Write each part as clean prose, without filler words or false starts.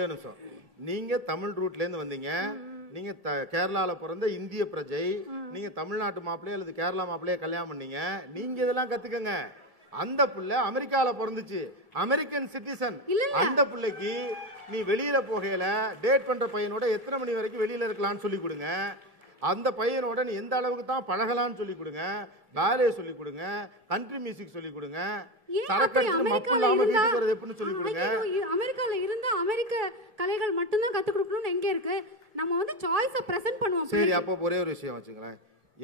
ஒரே நிமிஷம். நீங்க தமிழ் ரூட்ல இருந்து வந்தீங்க, நீங்க கேரளால பிறந்த இந்திய பிரஜை, நீங்க தமிழ்நாட்டு மாப்பிள்ளைய அல்லது கேரளா மாப்பிள்ளைய கல்யாணம் பண்ணீங்க. நீங்க இதெல்லாம் கத்துக்கங்க. அந்த புள்ள அமெரிக்கால பிறந்துச்சு, அமெரிக்கன் சிட்டிசன். அந்த புள்ளைக்கு நீ வெளியில போகையில டேட் பண்ற பையனோட எத்தனை மணி வரைக்கும் வெளியில இருக்கலாம்னு சொல்லி கொடுங்க. அந்த பையனோட நீ எந்த அளவுக்கு தான் பழகலாம்னு சொல்லி கொடுங்க. பேலே சொல்லி கொடுங்க, கண்ட்ரி மியூசிக் சொல்லி கொடுங்க, சரக்கடிச்சு மப்பு இல்லாம வீட்டுக்கு வரது எப்படின்னு சொல்லி கொடுங்க. அமெரிக்கால இருந்தா அமெரிக்க கலைகள் மட்டும் தான் கத்து கொடுக்கணும்னு எங்க இருக்கு? நம்ம வந்து சாய்ஸை பிரசன்ட் பண்ணுவோம். சரி, அப்போ ஒரே ஒரு விஷயம் வச்சுங்களேன்.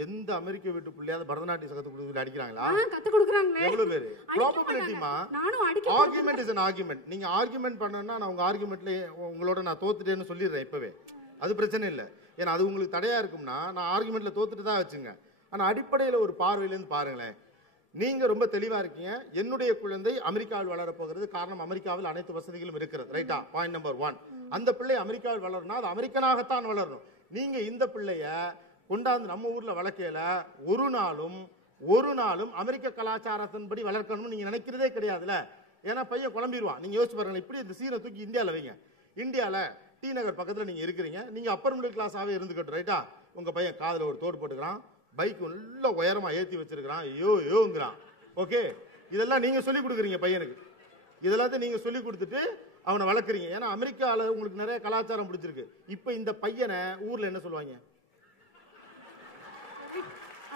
எந்த அமெரிக்க வீட்டு பிள்ளையாவது பரதநாட்டியம் கத்து கொடுத்து அடிக்கிறாங்களா? கத்து கொடுக்குறாங்களே. எவ்வளவு பேரு? ப்ராபபிலிட்டிமா. Argument is an argument. நீங்க ஆர்குமெண்ட் பண்ணனும்னா நான் உங்க ஆர்குமெண்ட்ல உங்களோட நான் தோத்துட்டேன்னு சொல்லிடுறேன் இப்பவே. அது பிரச்சனை இல்ல. ஏன்னா அது உங்களுக்கு தடையா இருக்கும்னா நான் ஆர்குமெண்ட்ல தோத்துட்டு தான் வச்சுங்க. ஆனா அடிப்படையில ஒரு பார்வையில இருந்து பாருங்களேன். நீங்க ரொம்ப தெளிவா இருக்கீங்க. என்னுடைய குழந்தை அமெரிக்காவில் வளர போகிறது. காரணம் அமெரிக்காவில் அனைத்து வசதிகளும் இருக்கிறது. ரைட்டா? Point number 1. அந்த பிள்ளை அமெரிக்காவில் வளரணும், அது அமெரிக்கனாகத்தான் வளரணும். நீங்க இந்த பிள்ளைய கொண்டாந்து நம்ம ஊர்ல வளர்க்கையில ஒரு நாளும் அமெரிக்க கலாச்சாரத்தின்படி வளர்க்கணும்னு நீங்க நினைக்கிறதே கிடையாதுல. ஏன்னா பையன் குழம்பிடுவான். நீங்க யோசிச்சு பாருங்க, இப்படி இந்த சீனை தூக்கி இந்தியால வைங்க. இந்தியால டி நகர் பக்கத்துல நீங்க இருக்கிறீங்க, நீங்க அப்பர் மிடில் கிளாஸாவே இருந்துக்கட்டும். ரைட்டா? உங்க பையன் காதுல ஒரு தோடு போட்டுக்கிறான், பைக் நல்ல உயரமா ஏத்தி வச்சிருக்கிறான், யோங்கிறான். ஓகே, இதெல்லாம் நீங்க சொல்லி கொடுக்குறீங்க பையனுக்கு. இதெல்லாத்தையும் நீங்க சொல்லி கொடுத்துட்டு அவனை வளர்க்குறீங்க. ஏன்னா அமெரிக்கால உங்களுக்கு நிறைய கலாச்சாரம் பிடிச்சிருக்கு. இப்ப இந்த பையனை ஊர்ல என்ன சொல்லுவாங்க?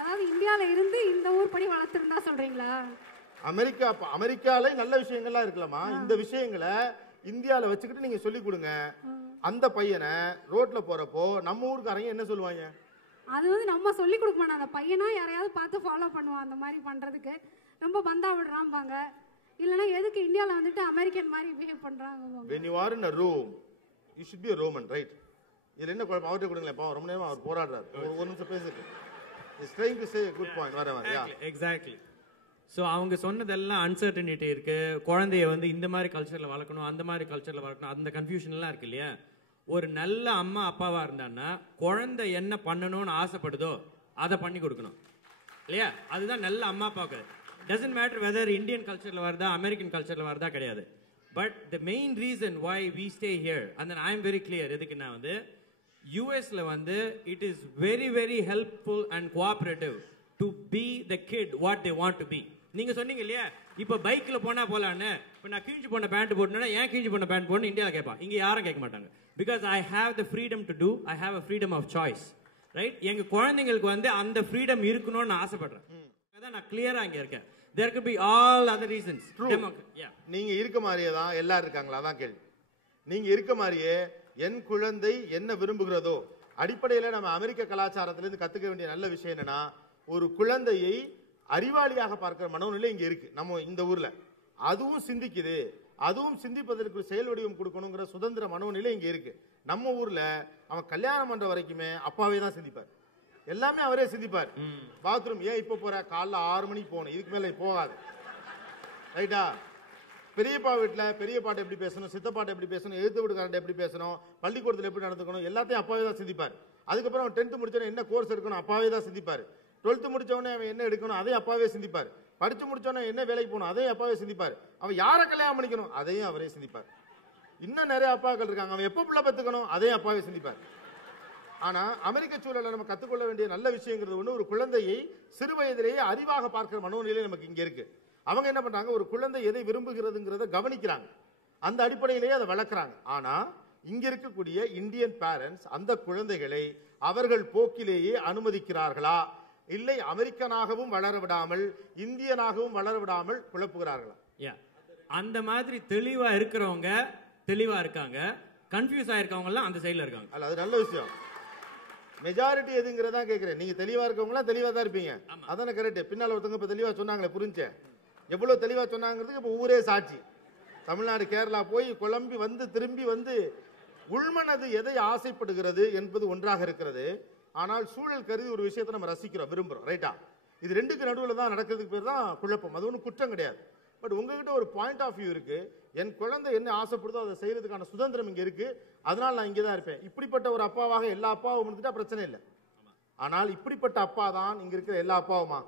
அதாவது இந்தியால இருந்து இந்த ஊர் படி வளர்த்திருந்தா சொல்றீங்களா? அமெரிக்கால நல்ல விஷயங்கள்லாம் இருக்கலாமா, இந்த விஷயங்களை இந்தியால வச்சுக்கிட்டு நீங்க சொல்லி கொடுங்க. அந்த பையனை ரோட்ல போறப்போ நம்ம ஊருக்காரங்க என்ன சொல்லுவாங்க? அது வந்து நம்ம சொல்லி கொடுக்க மாட்டோம். அந்த பையனா யாரையாவது பார்த்து ஃபாலோ பண்ணுவான். அந்த மாதிரி பண்றதுக்கு ரொம்ப பந்தா விடுறாம்பாங்க. இல்லனா எதுக்கு இந்தியால வந்துட்டு அமெரிக்கன் மாதிரி பிஹேவ் பண்றாங்க? when you are in a room you should be a Roman, right? இதுல என்ன குழப்பம்? அவர்கிட்ட கொடுங்களேன். பாவம் ரொம்ப நேரமா அவர் போராடுறாரு. ஒரு நிமிஷம் பேசிட்டு is trying to say a good point. Exactly. So அவங்க சொன்னதெல்லாம் அன்சர்டனிட்டி இருக்கு. குழந்தைய வந்து இந்த மாதிரி கல்ச்சர்ல வளர்க்கணும், அந்த மாதிரி கல்ச்சர்ல வளர்க்கணும், அந்த கன்ஃபியூஷன் எல்லாம் இருக்கு இல்லையா? ஒரு நல்ல அம்மா அப்பாவா இருந்தான்னா குழந்தை என்ன பண்ணணும்னு ஆசைப்படுதோ அதை பண்ணி கொடுக்கணும் இல்லையா? அதுதான் நல்ல அம்மா அப்பாவுக்கு. டசன்ட் மேட்டர் வெதர் இந்தியன் கல்ச்சர்ல வருதா அமெரிக்கன் கல்ச்சர்ல வருதா கிடையாது. But the main reason why we stay here and I am very clear. எதுக்குன்னா வந்து யூஎஸ்ல வந்து it is very very helpful and cooperative to be the kid what they want to be. நீங்க சொன்னீங்க இல்லையா, இப்ப பைக்ல போனா போலான்னு. இப்ப நான் கிழிஞ்சு போன பேண்ட் போட்டேன்னா ஏன் கிழிஞ்சு போன பேண்ட் போடணும் இந்தியாவில் கேட்பான். இங்க யாரும் கேட்க மாட்டாங்க. Because I have the freedom to do, I have a freedom of choice. Right? எங்க குழந்தைங்களுக்கு வந்து அந்த ஃப்ரீடம் இருக்கணும்னு நான் ஆசைப்படுறேன். அதான் நான் கிளியரா இங்க இருக்கேன். there could be all other reasons. நீங்க இருக்க மாதிரியே தான் எல்லாரும் இருக்காங்களா? அதான் கேள்வி. நீங்க இருக்க மாதிரியே என் குழந்தை என்ன விரும்புகிறதோ அடிப்படையில் நம்ம அமெரிக்க கலாச்சாரத்திலிருந்து கத்துக்க வேண்டிய நல்ல விஷயம் என்னன்னா, ஒரு குழந்தையை அறிவாளியாக பார்க்கிற மனோநிலை இங்க இருக்கு நம்ம இந்த ஊர்ல. அதுவும் சிந்திக்குது, அதுவும் சிந்திப்பதற்கு செயல் வடிவம் கொடுக்கணுங்கிற சுதந்திர மனோநிலை இங்க இருக்கு. நம்ம ஊர்ல அவன் கல்யாணம் பண்ற வரைக்குமே அப்பாவே தான் சிந்திப்பார், எல்லாமே அவரே சிந்திப்பார். பாத்ரூம் ஏன் இப்ப போற, காலைல 6 மணிக்கு போகணும், இதுக்கு மேல போகாது. ரைட்டா? பெரியப்பா வீட்டுல பெரியப்பாட்ட எப்படி பேசணும், சித்தப்பாட்ட எப்படி பேசணும், எழுத்து வீட்டுக்காரன் எப்படி பேசணும், பள்ளிக்கூடத்தில் எப்படி நடந்துக்கணும், எல்லாத்தையும் அப்பாவே தான் சிந்திப்பார். அதுக்கப்புறம் அவன் 10th முடிச்சவன என்ன கோர்ஸ் எடுக்கணும் அப்பாவே தான் சிந்திப்பார். 12th முடிச்சவனே அவன் என்ன எடுக்கணும் அதையும் அப்பாவே சிந்திப்பார். படிச்சு முடிச்சவனே என்ன வேலைக்கு போகணும் அதையும் அப்பாவே சிந்திப்பார். அவன் யாரை கல்யாணம் பண்ணிக்கணும் அதையும் அவரே சிந்திப்பார். இன்னும் நிறைய அப்பாக்கள் இருக்காங்க, அவன் எப்ப பிள்ளை பெற்றுக்கணும் அதையும் அப்பாவே சிந்திப்பார். ஆனா அமெரிக்க சூழலை நம்ம கத்துக்கொள்ள வேண்டிய நல்ல விஷயங்கிறது ஒண்ணு, ஒரு குழந்தையை சிறு வயதிலேயே அறிவாக பார்க்கிற மனோநிலை நமக்கு இங்க இருக்கு. அவங்க என்ன பண்றாங்க, ஒரு குழந்தை எதை விரும்புகிறதுங்கிறத கவனிக்கிறாங்க, அந்த அடிப்படையிலேயே அதை வளர்க்குறாங்க. ஆனா இங்க இருக்கக்கூடிய இந்தியன் பேரண்ட்ஸ் அந்த குழந்தைகளை அவர்கள் போக்கிலேயே அனுமதிக்கிறார்களா, இல்லை அமெரிக்கனாகவும் வளர விடாமல் இந்தியனாகவும் வளர விடாமல் குழப்புகிறார்களா? அந்த மாதிரி தெளிவா இருக்கிறவங்க தெளிவா இருக்காங்க, கன்ஃபியூஸ் ஆயிருக்கவங்க எல்லாம் அந்த சைடுல இருக்காங்க. அல்ல, அது நல்ல விஷயம். மெஜாரிட்டி எதுங்கிறதா கேட்கிறேன். நீங்க தெளிவா இருக்கவங்களா தெளிவா தான் இருப்பீங்க, அதான கரெக்ட். பின்னால் ஒருத்தவங்க இப்ப தெளிவா சொன்னாங்களே, புரிஞ்சேன் எவ்வளவு தெளிவா சொன்னாங்கிறதுக்கு இப்ப ஊரே சாட்சி. தமிழ்நாடு கேரளா போய் குழம்பி வந்து திரும்பி வந்து உள்மனது எதை ஆசைப்படுகிறது என்பது ஒன்றாக இருக்கிறது. ஆனால் சூழல் கருதி ஒரு விஷயத்தை நம்ம ரசிக்கிறோம், விரும்புறோம். ரைட்டா? இது ரெண்டுக்கு நடுவில் தான் நடக்கிறதுக்கு பேர் தான் குழப்பம். அது ஒன்றும் குற்றம் கிடையாது. பட் உங்ககிட்ட ஒரு பாயிண்ட் ஆஃப் வியூ இருக்கு, என் குழந்தை என்ன ஆசைப்படுதோ அதை செய்யறதுக்கான சுதந்திரம் இங்க இருக்கு, அதனால நான் இங்கே தான் இருப்பேன். இப்படிப்பட்ட ஒரு அப்பாவாக எல்லா அப்பாவும் இருந்துட்டா பிரச்சனை இல்லை. ஆனால் இப்படிப்பட்ட அப்பா தான் இங்க இருக்கிற எல்லா அப்பாவுமா?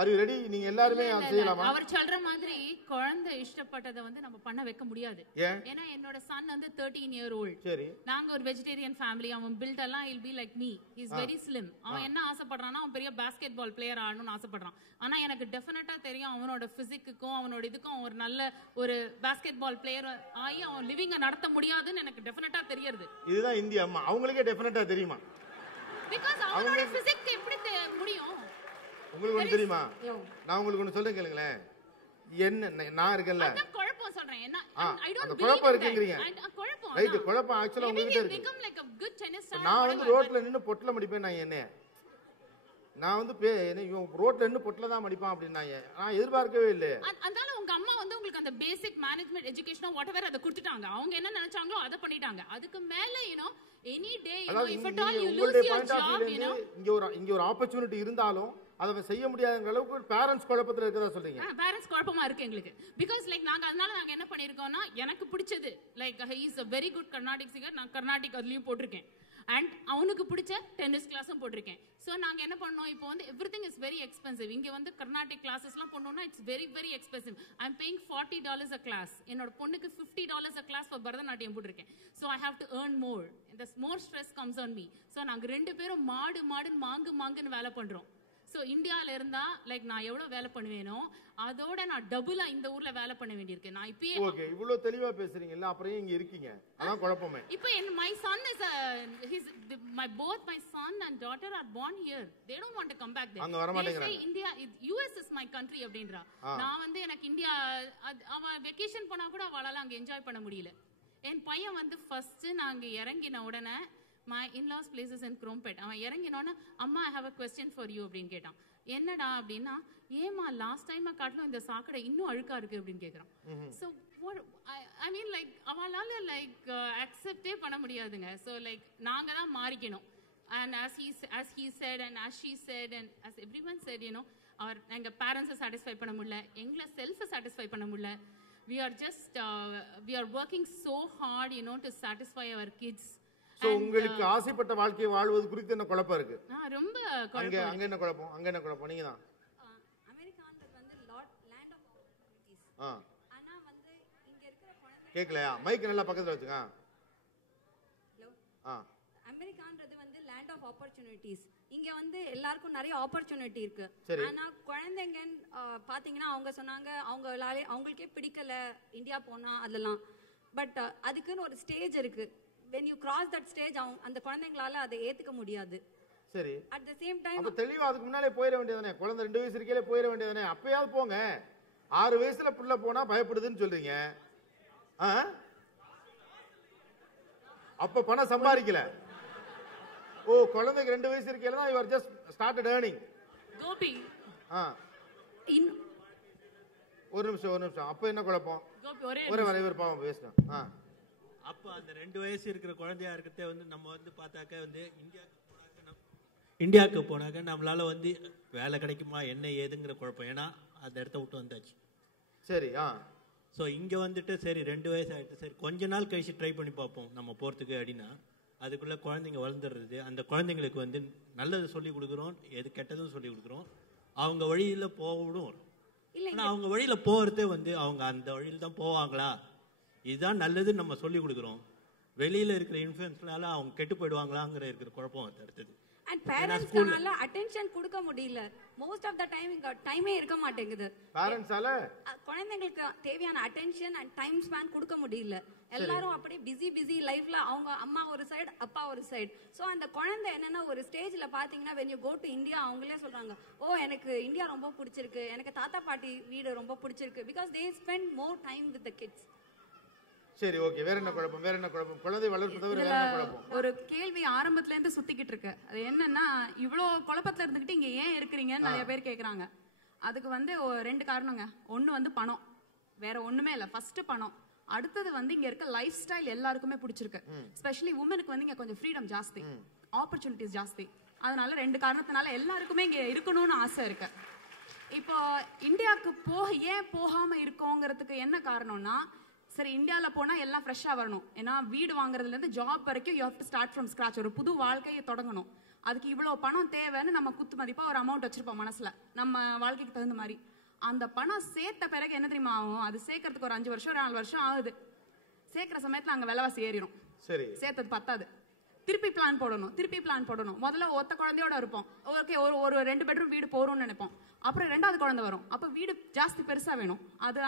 Are you ready? நீங்க எல்லாரும் செய்யலாமா? அவர் சொல்ற மாதிரி குழந்தை இஷ்டப்பட்டதை வந்து நம்ம பண்ண வைக்க முடியாது. ஏன்னா என்னோட சன் வந்து 13 year old. சரி. நாங்க ஒரு வெஜிடேரியன் ஃபேமிலி. அவன் பில்ட் எல்லாம் will be like me. He is very slim. அவன் என்ன ஆசைப்படுறான்னா அவன் பெரிய பாஸ்கெட் பால் பிளேயர் ஆகணும்னு ஆசைப்படுறான். ஆனா எனக்கு டெஃபினட்டா தெரியும் அவனோட பிசிக்குக்கும் அவனோட இதுக்கும் ஒரு நல்ல ஒரு பாஸ்கெட் பால் பிளேயர் ஆகி அவன் லிவிங்க நடத்த முடியாதுன்னு எனக்கு டெஃபினட்டா தெரியுது. இதுதான் இந்தியா அம்மா. அவங்களுக்கே டெஃபினட்டா தெரியுமா? Because அவனோட பிசிக் எப்படி முடியும்? உங்களுக்கு ஒண்ணு தெரியுமா? நான் உங்களுக்கு ஒண்ணு சொல்றேன் கேளுங்களேன். என்ன நான் இருக்கேன்ல, அதான் குழப்பம் சொல்றேன். என்ன I don't believe குழப்பம் இருக்குங்கறீங்க. குழப்பம் ரைட், குழப்பம் ஆக்சுவலா உங்களுக்கு இருக்கு. become like a good tennis star. நான் வந்து ரோட்ல நின்னு பொட்டல மடிப்பேன். நான் வந்து ரோட்ல நின்னு பொட்டல தான் மடிப்பான் அப்படினாங்க. நான் எதிர்பார்க்கவே இல்ல. அதனால உங்க அம்மா வந்து உங்களுக்கு அந்த பேசிக் மேனேஜ்மென்ட் எஜுகேஷன் வாட் எவர் அத கொடுத்துட்டாங்க. அவங்க என்ன நினைச்சாங்களோ அத பண்ணிட்டாங்க. அதுக்கு மேல any day if at all you lose your job இங்க ஒரு ஆப்பர்சூனிட்டி இருந்தாலும் அத செய்ய முடியாதங்க அளவுக்கு பேரண்ட்ஸ் குழப்பத்துல இருக்கதா சொல்றீங்க? பேரண்ட்ஸ் குழப்பமா இருக்கு எங்களுக்கு. பிகாஸ் லைக் அதனால நாங்க என்ன பண்ணிருக்கோம்னா எனக்கு பிடிச்சது like he is a very good Carnatic singer. நான் கர்நாடிக் அதுலயும் போட்டிருக்கேன். அண்ட் அவனுக்கு பிடிச்ச டென்னிஸ் கிளாஸும் போட்டிருக்கேன். ஸோ நாங்க என்ன பண்ணோம், இப்போ வந்து எவ்ரிதிங் இஸ் வெரி எக்ஸ்பென்சிவ். இங்க வந்து கர்நாடிக் கிளாஸஸ்லாம் பண்ணோம்னா it's very very expensive. I am paying $40 a class. என்னோட பொண்ணுக்கு $50 a class for பரதநாட்டியம் போட்டிருக்கேன். So I have to earn more. The more stress comes on me. So நாங்க ரெண்டு பேரும் மாடுன்னு மாங்குன்னு வேலை பண்றோம். ஸோ இந்தியாவில இருந்தா லைக் நான் எவ்வளவு வேலை பண்ணுவேனோ அதோட நான் டபுளா இந்த ஊர்ல வேலை பண்ண வேண்டியிருக்கு. நான் இப்பயே ஓகே இவ்வளவு தெளிவா பேசுறீங்கல்ல, அப்புறம் இங்க இருக்கீங்க, அதான் குழப்பமே. இப்போ my son is both my son and daughter are born here. They don't want to come back there. அங்க வர மாட்டேங்கறாங்க. India US is my country அப்படின்றா. நான் வந்து எனக்கு இந்தியா அவ வெக்கேஷன் போனா கூட அவளால அங்க என்ஜாய் பண்ண முடியல. என் பையன் வந்து ஃபர்ஸ்ட் நாங்க இறங்கின உடனே my in-laws places in Krompet. அவன் இறங்கினோன்னா அம்மா I have a question for you அப்படின்னு கேட்டான். என்னடா அப்படின்னா, ஏமா லாஸ்ட் டைம் காட்டிலும் இந்த சாக்கடை இன்னும் அழுக்கா இருக்கு அப்படின்னு கேட்குறான். ஸோ ஐ மீன் லைக் அவளால லைக் அக்செப்டே பண்ண முடியாதுங்க. ஸோ லைக் நாங்க தான் மாறிக்கணும். And as he said and as she said and as everyone said, you know, எங்க பேரண்ட்ஸை சாட்டிஸ்ஃபை பண்ண முடியல, எங்களை செல்ஃபை சாட்டிஸ்ஃபை பண்ண முடியல. we are working so hard, you know, to satisfy our kids. So உங்களுக்கு ஆசைப்பட்ட வாழ்க்கையை வாழ்வது குறித்து என்ன குழப்பம் இருக்கு? ரொம்ப குழப்பம். அங்க என்ன குழப்பம்? அங்க என்ன குழப்பம்? நீங்க தான் அமெரிக்கான்றது வந்து லேண்ட் ஆஃப் ஆப்பர்சூனிட்டிஸ். ஆனா வந்து இங்க இருக்கிற குழந்தைங்க கேக்கலையா? மைக் நல்லா பக்கத்துல வச்சுங்க. ஹலோ. அமெரிக்கான்றது வந்து லேண்ட் ஆஃப் ஆப்பர்சூனிட்டிஸ். இங்க வந்து எல்லாருக்கும் நிறைய ஆப்பர்சூனிட்டி இருக்கு. ஆனா குழந்தைங்க பாத்தீங்கன்னா அவங்க சொன்னாங்க அவங்களுக்கே பிடிக்கல இந்தியா போனா அதெல்லாம். பட் அதுக்குன்னு ஒரு ஸ்டேஜ் இருக்கு. when you cross that stage அந்த குழந்தைங்களால அதை ஏத்துக்க முடியாது. சரி. at the same time அப்ப தெளிவா அதுக்கு முன்னாலே போயிர வேண்டியதானே? குழந்தை 2 வயசு இருக்கே போயிர வேண்டியதானே? அப்பயாவது போங்க. 6 வயசுல புள்ள போனா பயப்படுதுன்னு சொல்றீங்க. அப்ப பணம் சம்பாதிக்கல. ஓ குழந்தைக்கு 2 வயசு இருக்கே தான் you are just started earning. Gopi. ஒரு நிமிஷம். அப்ப என்ன குழப்பம்? கோபி ஒரே வரைவர் பாவம் பேசணும். அப்போ அந்த 2 வயசு இருக்கிற குழந்தையா இருக்கிறதே வந்து நம்ம வந்து பார்த்தாக்க வந்து இந்தியாவுக்கு போனாக்க நம்மளால வந்து வேலை கிடைக்குமா என்ன ஏதுங்கிற குழப்பம். ஏன்னா அந்த இடத்த விட்டு வந்தாச்சு. சரி. ஸோ இங்கே வந்துட்டு சரி 2 வயசு ஆகிட்டு சரி கொஞ்ச நாள் கழிச்சு ட்ரை பண்ணி பார்ப்போம் நம்ம போகிறதுக்கு அப்படின்னா அதுக்குள்ளே குழந்தைங்க வளர்ந்துடுறது. அந்த குழந்தைங்களுக்கு வந்து நல்லது சொல்லி கொடுக்குறோம், எது கெட்டதும் சொல்லி கொடுக்குறோம். அவங்க வழியில் போகணும். ஆனால் அவங்க வழியில் போகிறதே வந்து அவங்க அந்த வழியில் தான் போவாங்களா, இதுதான் நல்லதுன்னு நம்ம சொல்லி கொடுக்குறோம். வெளியில இருக்கிற இன்ஃப்ளூயன்ஸ்னால அவங்க கெட்டு போயிடுவாங்களாங்கிற இருக்கிற குழப்பம் அடுத்தது. அண்ட் பேரண்ட்ஸ்னால அட்டென்ஷன் கொடுக்க முடியல. மோஸ்ட் ஆஃப் த டைம் இங்க டைமே இருக்க மாட்டேங்குது. பேரண்ட்ஸால குழந்தைங்களுக்கு தேவையான அட்டென்ஷன் அண்ட் டைம் ஸ்பேன் கொடுக்க முடியல. எல்லாரும் அப்படியே பிஸி லைஃப்ல அவங்க அம்மா ஒரு சைடு அப்பா ஒரு சைடு. ஸோ அந்த குழந்தை என்னன்னா ஒரு ஸ்டேஜ்ல பாத்தீங்கன்னா when you go to India அவங்களே சொல்றாங்க, ஓ எனக்கு இந்தியா ரொம்ப பிடிச்சிருக்கு, எனக்கு தாத்தா பாட்டி வீடு ரொம்ப பிடிச்சிருக்கு. Because they spend more time with the kids. சரி ஓகே. வேற என்ன குழப்பம்? குழந்தை வளர்ப்பு தவிர வேற என்ன குழப்பம்? ஒரு கேள்வி ஆரம்பத்துல இருந்து சுத்திக்கிட்டு இருக்கு. அது என்னன்னா இவ்ளோ குழப்பத்துல இருந்துகிட்டு இங்க ஏன் இருக்கிறீங்கன்னு நிறைய பேர் கேக்குறாங்க. அதுக்கு வந்து 2 காரணங்க. ஒன்னு வந்து பணம், வேற ஒண்ணுமே இல்ல. ஃபர்ஸ்ட் பணம். அடுத்தது வந்து இங்க இருக்க லைஃப் ஸ்டைல் எல்லாருக்குமே பிடிச்சிருக்கு. ஸ்பெஷலி உமனுக்கு வந்து இங்க கொஞ்சம் ஃப்ரீடம் ஜாஸ்தி, ஆப்பர்ச்சுனிட்டிஸ் ஜாஸ்தி. அதனால 2 காரணத்தினால எல்லாருக்குமே இங்க இருக்கணும்னு ஆசை இருக்கு. இப்போ இந்தியாவுக்கு ஏன் போகாம இருக்கோங்கிறதுக்கு என்ன காரணம்னா, சரி இந்தியால போனா எல்லாம் ஃப்ரெஷ்ஷா வரணும். ஏன்னா வீடு வாங்குறதுல இருந்து ஜாப் வரைக்கும் you have to start from scratch. ஒரு புது வாழ்க்கையை தொடங்கணும். அதுக்கு இவ்வளவு பணம் தேவைன்னு நம்ம குத்து மதிப்பா ஒரு அமௌண்ட் வச்சிருப்போம் மனசுல, நம்ம வாழ்க்கைக்கு தகுந்த மாதிரி. அந்த பணம் சேர்த்த பிறகு என்ன தெரியுமா ஆகும், அது சேர்க்கறதுக்கு ஒரு 5 வருஷம் 4 வருஷம் ஆகுது. சேர்க்கிற சமயத்துல அங்க விலைவாசி ஏறிடும். சரி, சேர்த்தது பத்தாது, திருப்பி பிளான் போடணும். முதல்ல ஒத்த குழந்தையோட இருப்போம், ஓகே ஒரு 2 பெட்ரூம் வீடு போறோம்னு நினைப்போம். அப்புறம் 2வது குழந்தை வரும், அப்ப வீடு ஜாஸ்தி பெருசா வேணும்.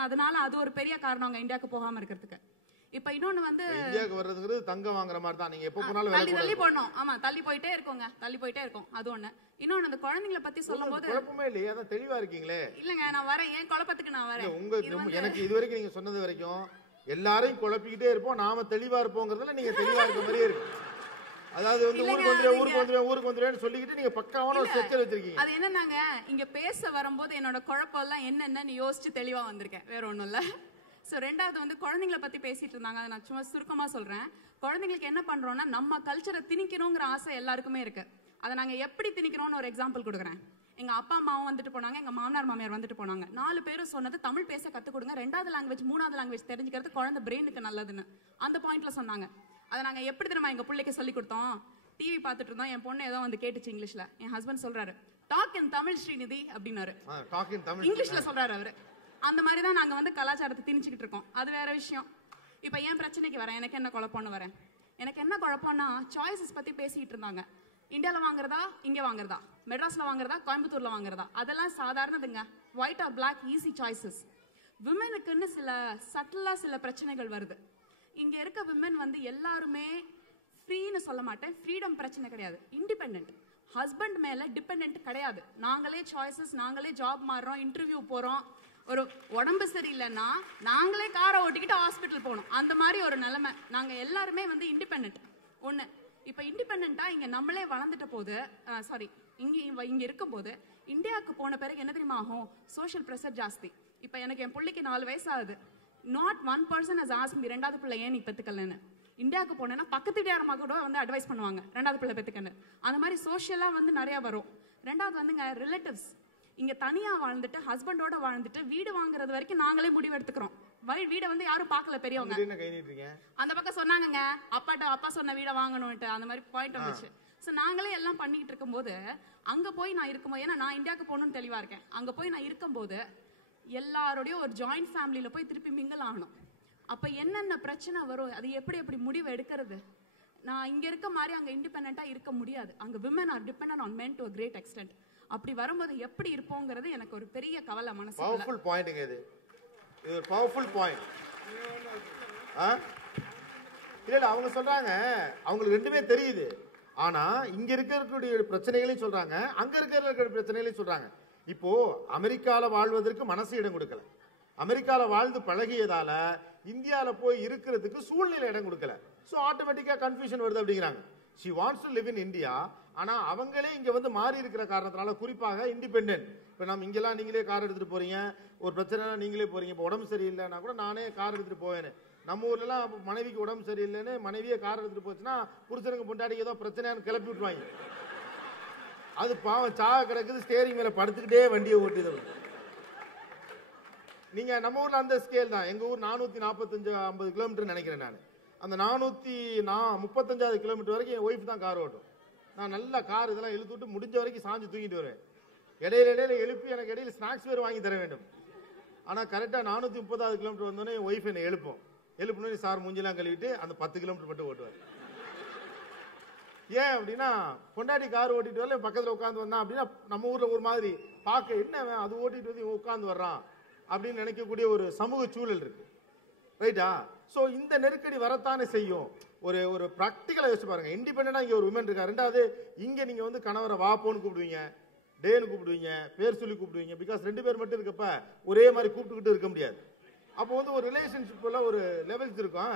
அதனால அது ஒரு பெரிய காரணம் அங்க இந்தியாவுக்கு போகாம இருக்கிறதுக்கு. இப்ப இன்னொன்னு வந்து இந்தியாவுக்கு வர்றதுங்கிறது தங்கம் வாங்குற மாதிரி தான். நீங்க எப்ப போனாலும் தள்ளி போடணும். ஆமா, தள்ளி போயிட்டே இருக்கும். அது ஒண்ணு. இன்னொன்னு அந்த குழந்தைங்களை பத்தி சொல்லும் போது குழப்பமே இல்லையா? அதான் தெளிவா இருக்கீங்களே. இல்லங்க, நான் வரேன், ஏன் குழப்பத்துக்கு நான் வரேன். எனக்கு இது வரைக்கும் நீங்க சொன்னது வரைக்கும் எல்லாரையும் குழப்பிக்கிட்டே இருப்போம், நாம தெளிவா இருப்போங்கிறதுல நீங்க தெளிவா இருக்க மாதிரியே இருக்கு. அதாவது வந்து ஊருக்கு வந்துருவேன் சொல்லிக்கிட்டு நீங்க பக்காவான ஒரு ஸ்ட்ரக்சர் வச்சிருக்கீங்க. அது என்னன்னாங்க, இங்க பேச வரும்போது என்னோட குழப்பம் எல்லாம் என்னன்னு யோசிச்சு தெளிவா வந்திருக்கேன், வேற ஒண்ணும் இல்ல. சோ 2வது வந்து குழந்தைங்களை பத்தி பேசிட்டு இருந்தாங்க, அதை நான் சும்மா சுருக்கமா சொல்றேன். குழந்தைங்களுக்கு என்ன பண்றோம்னா, நம்ம கல்ச்சரை திணிக்கணுங்கிற ஆசை எல்லாருக்குமே இருக்கு. அதை நாங்க எப்படி திணிக்கிறோம்னு ஒரு எக்ஸாம்பிள் கொடுக்குறேன். எங்க அப்பா அம்மாவும் வந்துட்டு போனாங்க, எங்க மாமனார் மாமியார் வந்துட்டு போனாங்க. 4 பேரும் சொன்னது தமிழ் பேச கத்து கொடுங்க, 2வது லாங்குவேஜ் 3வது லாங்குவேஜ் தெரிஞ்சுக்கிறது குழந்தை பிரெயினுக்கு நல்லதுன்னு அந்த பாயிண்ட்ல சொன்னாங்க. அதை நாங்க எப்படி தெரியுமா எங்க பிள்ளைக்கு சொல்லி கொடுத்தோம்? டிவி பார்த்துட்டு இருந்தோம், என் பொண்ணு ஏதோ வந்து கேட்டுச்சு இங்கிலீஷ்ல. என் ஹஸ்பண்ட் சொல்றாரு, டாக் இன் தமிழ் ஸ்ரீநிதி அப்படின்னாரு. இங்கிலீஷ்ல சொல்றாரு அவரு. அந்த மாதிரி தான் நாங்க வந்து கலாச்சாரத்தை திணிச்சுக்கிட்டு இருக்கோம். அது வேற விஷயம். இப்ப ஏன் பிரச்சனைக்கு வரேன், எனக்கு என்ன குழப்பம்னு வரேன். எனக்கு என்ன குழப்பம்னா, சாய்ஸஸ் பத்தி பேசிட்டு இருந்தாங்க. இந்தியால வாங்குறதா, இங்க வாங்குறதா, மெட்ராஸ்ல வாங்குறதா, கோயம்புத்தூர்ல வாங்குறதா, அதெல்லாம் சாதாரணதுங்க. White or black, easy choices. விமனுக்குன்னு சில பிரச்சனைகள் வருது. இங்க இருக்க விமன் வந்து எல்லாருமே ஃப்ரீன்னு சொல்ல மாட்டேன், ஃப்ரீடம் பிரச்சனை கிடையாது, இண்டிபெண்டன்ட். ஹஸ்பண்ட் மேல டிபெண்டன்ட் கிடையாது. நாங்களே சாய்ஸஸ், நாங்களே ஜாப் மாறுறோம், இன்டர்வியூ போறோம். ஒரு உடம்பு சரியில்லைன்னா நாங்களே காரை ஓட்டிக்கிட்டு ஹாஸ்பிட்டல் போகணும். அந்த மாதிரி ஒரு நிலைமை. நாங்க எல்லாருமே வந்து இண்டிபெண்டன்ட். ஒண்ணு, இப்ப இண்டிபெண்டா இங்க நம்மளே வளர்ந்துட்ட போது, இங்க இருக்கும் போது, இந்தியாவுக்கு போன பிறகு என்ன தெரியுமா ஆகும், சோஷியல் ப்ரெஷர் ஜாஸ்தி. இப்ப எனக்கு என் பிள்ளைக்கு 4 வயசு ஆகுது. Not 1 person has asked me 2வது பிள்ளை ஏன் நீ பெத்துக்கலன்னு. இந்தியாவுக்கு போனேன்னா பக்கத்து வீட்டாரமா கூட வந்து அட்வைஸ் பண்ணுவாங்க, 2வது பிள்ளை பெத்துக்கன்னு. அந்த மாதிரி சோஷியலா வந்து நிறைய வரும். 2வது வந்துங்க ரிலேட்டிவ்ஸ். இங்க தனியா வாழ்ந்துட்டு ஹஸ்பண்டோட வாழ்ந்துட்டு வீடு வாங்குறது வரைக்கும் நாங்களே முடிவு எடுத்துக்கிறோம். வீடை வந்து யாரும் பார்க்கல பெரியவங்க. அந்த பக்கம் சொன்னாங்கங்க, அப்பா சொன்ன வீடை வாங்கணும்ட்டு, அந்த மாதிரி பாயிண்ட் வந்துச்சு. சோ நாங்களே எல்லாம் பண்ணிட்டு இருக்கும்போது, அங்க போய் நான் இருக்கும்போது, ஏன்னா நான் இந்தியாவுக்கு போகணும்னு தெளிவா இருக்கேன், அங்க போய் நான் இருக்கும்போது எல்லாரோடையும் ஒரு ஜாயிண்ட் ஃபேமிலியில போய் திருப்பி மிங்கிள் ஆகணும். அப்ப என்னென்ன பிரச்சனை வரும், அது எப்படி முடிவு எடுக்கிறது? நான் இங்க இருக்க மாதிரி அங்க இண்டிபெண்டா இருக்க முடியாது. அங்க women are dependent on men to a great extent. அப்படி வரும்போது எப்படி இருப்போங்கிறது எனக்கு ஒரு பெரிய கவலை மனசுல. பவர்ஃபுல் பாயிண்ட்ங்க இது. இது ஒரு பவர்ஃபுல் பாயிண்ட். இல்ல அவங்க சொல்றாங்க, அவங்களுக்கு ரெண்டுமே தெரியுது. ஆனா இங்க இருக்கக்கூடிய பிரச்சனைகளையும் சொல்றாங்க, அங்க இருக்கிற பிரச்சனைகளையும் சொல்றாங்க. இப்போ அமெரிக்கால வாழ்வதற்கு மனசு இடம் கொடுக்கல, அமெரிக்கால வாழ்ந்து பழகியதால இந்தியால போய் இருக்கிறதுக்கு சூழ்நிலை இடம் கொடுக்கல. சோ ஆட்டோமேட்டிக்கா கன்ஃபியூஷன் வருது அப்படிங்கிறாங்க. she wants to live in India. ஆனா அவங்களே இங்க வந்து மாறி இருக்கிற காரணத்தினால, குறிப்பாக இண்டிபெண்டன்ட். இப்ப நம்ம இங்கெல்லாம் நீங்களே கார் எடுத்துட்டு போறீங்க, ஒரு பிரச்சனை நீங்களே போறீங்க. இப்போ உடம்பு சரியில்லைன்னா கூட நானே கார் எடுத்துட்டு போவேன். நம்ம ஊர்ல எல்லாம் மனைவிக்கு உடம்பு சரியில்லைன்னு மனைவியே கார் எடுத்துட்டு போச்சுன்னா புருஷனுக்கு பொண்டாடி ஏதோ பிரச்சனையான்னு கிளப்பி விட்டுருவாங்க. அது பாவம் சாக கிடக்குது, ஸ்டேரிங் மேல படுத்துக்கிட்டே வண்டியை ஓட்டுது. நீங்க நம்ம ஊர்ல அந்த ஸ்கேல் தான். எங்க ஊர் 445-50 கிலோமீட்டர் நினைக்கிறேன். நான் அந்த 435 கிலோமீட்டர் வரைக்கும் என் ஒய்ஃப் தான் கார் ஓட்டும். நான் நல்லா கார் இதெல்லாம் இழுத்து விட்டு முடிஞ்ச வரைக்கும் சாஞ்சு தூங்கிட்டு வருவேன். இடையில எழுப்பி எனக்கு இடையில ஸ்நாக்ஸ் வேறு வாங்கி தர வேண்டும். ஆனா கரெக்டா 430 கிலோமீட்டர் வந்தோடனே என் ஒய்ஃப் என்னை எழுப்பணும். சார் மூஞ்சிலாம் கழுவிட்டு அந்த 10 கிலோமீட்டர் மட்டும் ஓட்டுவார். ஏன் அப்படின்னா, பொண்டாட்டி கார் ஓட்டிட்டு வரல, பக்கத்துல உட்காந்து வந்தான் அப்படின்னா நம்ம ஊர்ல ஒரு மாதிரி பார்க்க, என்ன அது ஓட்டிட்டு வந்து உட்காந்து வர்றான் அப்படின்னு நினைக்கக்கூடிய ஒரு சமூக சூழல் இருக்கு. ரைட்டா? சோ இந்த நெருக்கடி வரத்தானே செய்யும். ஒரு பிராக்டிகலா யோசிச்சு பாருங்க. இண்டிபெண்டா இங்க ஒரு விமன் இருக்கா. 2வது, இங்க நீங்க வந்து கணவரை வாப்போன்னு கூப்பிடுவீங்க, டேன்னு கூப்பிடுவீங்க, பேர் சொல்லி கூப்பிடுவீங்க. பிகாஸ் 2 பேர் மட்டும் இருக்கப்ப ஒரே மாதிரி கூப்பிட்டுக்கிட்டு இருக்க முடியாது. அப்போ வந்து ஒரு ரிலேஷன்ஷிப்ல ஒரு லெவல்ஸ் இருக்கும்.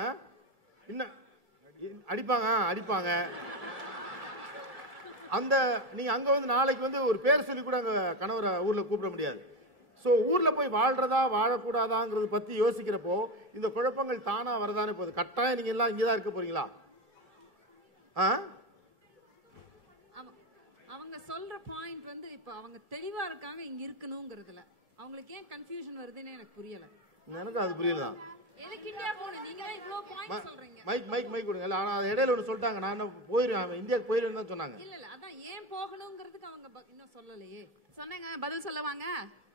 இன்னும் அடிப்பாங்க. அந்த நீங்க அங்க வந்து நாளைக்கு வந்து ஒரு பேர் சொல்லி கூட அங்க கணவரை ஊர்ல கூப்பிட முடியாது. சோ ஊர்ல போய் வாழ்றதா வாழக்கூடாதாங்கிறது பத்தி யோசிக்கிறப்போ இந்த குழப்பங்கள் தானா வரதானே போகுது. கட்டாயம் நீங்க எல்லாம் இங்கதான் இருக்க போறீங்களா? அவங்க சொல்ற பாயிண்ட் வந்து இப்ப அவங்க தெளிவா இருக்காங்க இங்க இருக்கணும்ங்கிறதுல. அவங்களுக்கு ஏன் கன்ஃபியூஷன் வருதுன்னு எனக்கு புரியல. எனக்கு அது புரியலதான். எனக்கு இந்தியா போகணும், நீங்க இவ்வளவு பாயிண்ட் சொல்றீங்க. மைக் கொடுங்க. ஆனா இடையில ஒன்று சொல்லிட்டாங்க, நான் போயிருவேன், இந்தியாவுக்கு போயிருவேன்னு தான் சொன்னாங்க. இல்ல அதான் ஏன் போகணுங்கிறதுக்கு அவங்க இன்னும் சொல்லலையே. சொன்னேங்க, பதில் சொல்லுவாங்க.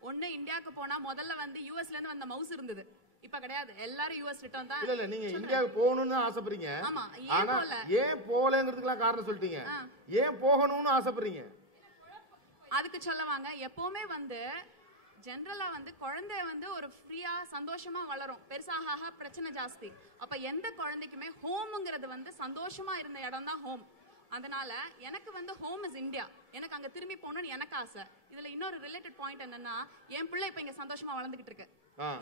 ஒண்ணு இந்தியாவுக்கு போனா முதல்ல வந்து யூஎஸ்ல இருந்து வந்த மவுஸ் இருந்தது, இப்ப கிடையாது. எல்லாரும் யூஎஸ் ரிட்டர்ன் தான். இல்ல நீங்க இந்தியாவுக்கு போகணும்னு ஆசைப்படுறீங்க. ஆமா, ஆனா ஏன் போகலங்கிறதுக்குலாம் காரணம் சொல்லிட்டீங்க. ஏன் போகணும்னு ஆசைப்படுறீங்க அதுக்கு சொல்லுவாங்க. எப்பவுமே வந்து ஜெனரலா வந்து குழந்தை வந்து ஒரு ஃப்ரீயா சந்தோஷமா வளரும், பெருசாக பிரச்சனை ஜாஸ்தி. அப்ப எந்த குழந்தைக்குமே ஹோம்ங்கிறது வந்து சந்தோஷமா இருந்த இடம் தான் ஹோம். அதனால எனக்கு வந்து ஹோம் இஸ் இந்தியா, எனக்கு அங்க திரும்பி போகணும்னு எனக்கு ஆசை. இதுல இன்னொரு ரிலேட்டட் பாயிண்ட் என்னன்னா, என் பிள்ளை இப்ப இங்க சந்தோஷமா வளர்ந்துகிட்டு இருக்கு.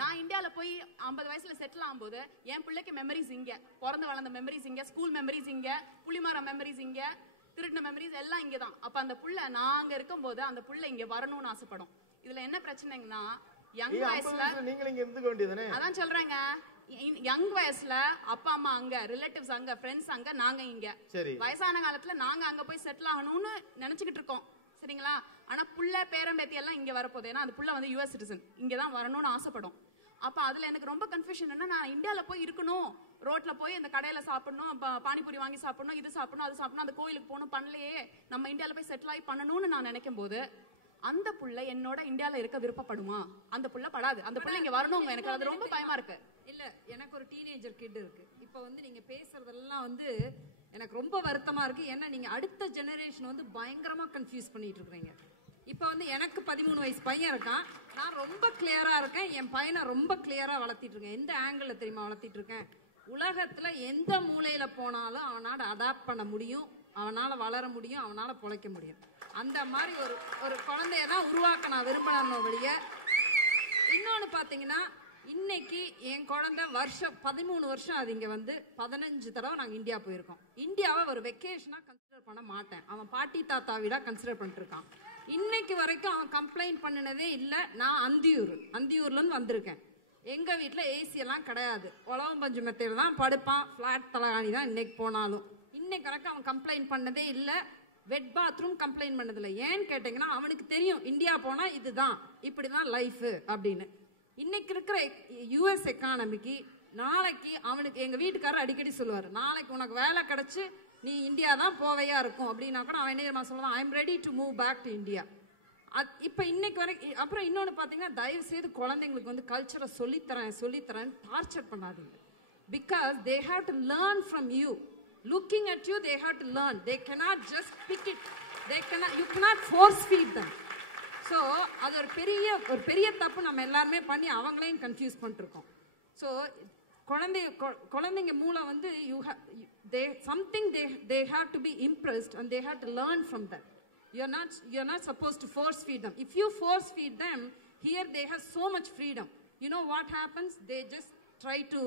நான் இந்தியால போய் 50 வயசுல செட்டில் ஆகும்போது என் பிள்ளைக்கு மெமரிஸ் இங்க, பிறந்து வளர்ந்த மெமரிஸ் இங்க, ஸ்கூல் மெமரிஸ் இங்க, புளிமரம் மெமரிஸ் இங்க, திருடின மெமரிஸ் எல்லாம் இங்கதான். அப்ப அந்த புள்ள நான் அங்க இருக்கும் போது அந்த புள்ள இங்க வரணும்னு ஆசைப்படும். இதுல என்ன பிரச்சனைங்கன்னா, யங் வயசுல நீங்க இங்க இருந்துக்க வேண்டியதானே. அதான் சொல்றேங்க, யங் வயசுல அப்பா அம்மா அங்க, ரிலேட்டிவ்ஸ் அங்க, ஃப்ரெண்ட்ஸ் அங்க, நாங்க இங்க. வயசான காலத்துல நாங்க அங்க போய் செட்டில் ஆகணும்னு நினைச்சுக்கிட்டு இருக்கோம், சரிங்களா? ஆனா புள்ள பேரம்பேத்தி எல்லாம் இங்க வரப்போகுது. ஏன்னா அந்த புள்ள வந்து யூஎஸ் சிட்டிசன், இங்கதான் வரணும்னு ஆசைப்படும். அப்ப அதுல எனக்கு ரொம்ப கன்ஃபியூஷன் என்ன, நான் இந்தியால போய் இருக்கணும், ரோட்ல போய் இந்த கடையில சாப்பிடணும், பானிபூரி வாங்கி சாப்பிடணும், இது சாப்பிடணும், அது சாப்பிடணும், அந்த கோயிலுக்கு போகணும், பண்ணலையே, நம்ம இந்தியால போய் செட்டில் ஆகி பண்ணணும்னு நான் நினைக்கும் போது அந்த புள்ள என்னோட இந்தியால இருக்க விருப்பப்படுமா? அந்த புள்ள படாது. அந்த புள்ள இங்க வரணும். எனக்கு அது ரொம்ப பயமா இருக்கு. இல்ல, எனக்கு ஒரு டீனேஜர் கிட் இருக்கு. இப்ப வந்து நீங்க பேசுறதெல்லாம் வந்து எனக்கு ரொம்ப வருத்தமா இருக்கு. ஏன்னா நீங்க அடுத்த ஜெனரேஷன் வந்து பயங்கரமா கன்ஃபியூஸ் பண்ணிட்டு இருக்கீங்க. இப்ப வந்து எனக்கு 13 வயசு பையன் இருக்கான். நான் ரொம்ப கிளியரா இருக்கேன். என் பையனை ரொம்ப கிளியரா வளர்த்திட்டு இருக்கேன். எந்த ஆங்கிள் தெரியுமா வளர்த்திட்டு இருக்கேன்? உலகத்துல எந்த மூலையில போனாலும் அவனால அடாப்ட் பண்ண முடியும், அவனால வளர முடியும், அவனால பொழைக்க முடியும். அந்த மாதிரி ஒரு குழந்தைய தான் உருவாக்க நான் விரும்பின வழிய. இன்னொன்னு பாத்தீங்கன்னா, இன்னைக்கு என் குழந்தை 13 வருஷம் அது இங்க வந்து 15 தடவை நாங்க இந்தியா போயிருக்கோம். இந்தியாவை ஒரு வெக்கேஷனா கன்சிடர் பண்ண மாட்டேன். அவன் பாட்டி தாத்தா வீடா கன்சிடர் பண்ணிட்டு இருக்கான். இன்னைக்கு வரைக்கும் அவன் கம்ப்ளைண்ட் பண்ணினதே இல்லை. நான் அந்தியூர்ல இருந்து வந்திருக்கேன். எங்க வீட்டுல ஏசி எல்லாம் கிடையாது, உழவம் பஞ்சு மெத்தையில தான் படுப்பான், பிளாட் தலகாணி தான். இன்னைக்கு போனாலும் இன்னைக்கு வரைக்கும் அவன் கம்ப்ளைண்ட் பண்ணதே இல்லை. வெட் பாத்ரூம் கம்ப்ளைண்ட் பண்ணதில்லை. ஏன்னு கேட்டீங்கன்னா, அவனுக்கு தெரியும் இந்தியா போனா இதுதான், இப்படிதான் லைஃப் அப்படின்னு. இன்னைக்கு இருக்கிற யூஎஸ் எக்கானமிக்கு நாளைக்கு அவனுக்கு எங்க வீட்டுக்காரர் அடிக்கடி சொல்லுவாரு, நாளைக்கு உனக்கு வேலை கிடைச்சு நீ இந்தியா தான் போவையா இருக்கும் அப்படின்னா கூட அவன் என்ன சொல்லுவான், I am ready to move back to India. இப்ப இன்னைக்கு வரைக்கும். அப்புறம் இன்னொன்னு பாத்தீங்கன்னா, தயவு செய்து குழந்தைங்களுக்கு வந்து கல்ச்சரை சொல்லித்தரேன் டார்ச்சர் பண்ணாதீங்க. Because they have to learn from you. Looking at you, they have to learn. They cannot just pick it. You cannot force feed them. So அது ஒரு பெரிய தப்பு நம்ம எல்லாருமே பண்ணி அவங்களையும் கன்ஃபியூஸ் பண்ணிட்டு இருக்கோம். ஸோ குழந்தைங்க மூளை வந்து they have to be impressed and they have to learn from that. You're not supposed to force feed them. If you force feed them, here they have so much freedom. You know what happens? They just try to